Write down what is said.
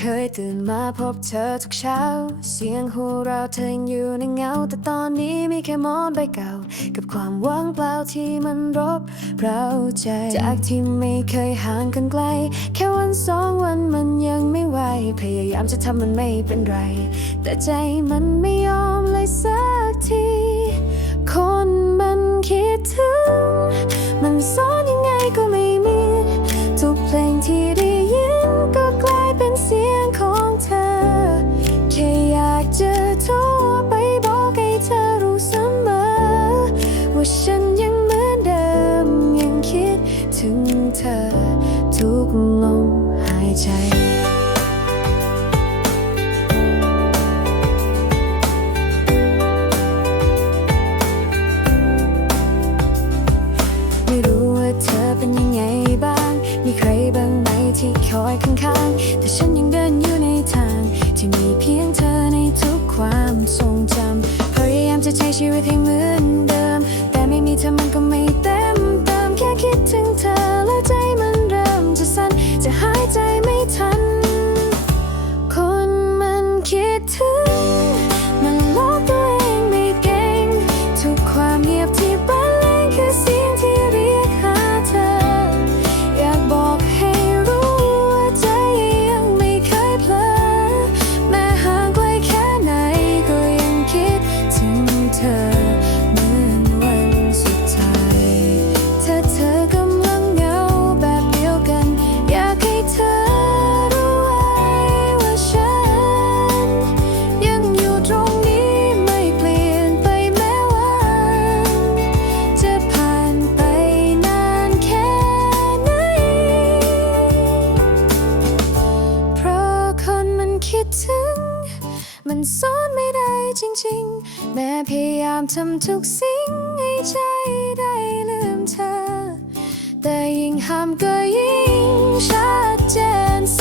เคยตื่นมาพบเธอทุกเช้า เสียงหัวเราะเธออยู่ในเงา แต่ตอนนี้มีแค่มอนใบเก่า กับความว่างเปล่าที่มันรบเราใจ จากที่ไม่เคยห่างกันไกล แค่วันสองวันมันยังไม่ไหว พยายามจะทำมันไม่เป็นไร แต่ใจมันไม่ยอมเลยสักที คนมันคิดถึง มันซ่อนยังไงก็ไม่มี ทุกเพลงที่ได้ ฉันยังเหมือนเดิมยังคิดถึงเธอ ทุกลมหายใจไม่รู้ว่าเธอเป็นยังไงบ้างมีใครบ้างไหมที่คอยข้างๆ แต่ฉันยังเดินอยู่ในทาง ที่มีเพียงเธอในทุกความทรงจำพยายามจะใช้ชีวิตให้เหมือนเดิม ม่มีเธอมันก็ไม่เต็มเติม มันสอนไม่ได้จริงๆ แม่พยายามทำทุกสิ่งให้ใจได้ลืมเธอ แต่ยิ่งห้ามก็ยิ่งชัดเจนเ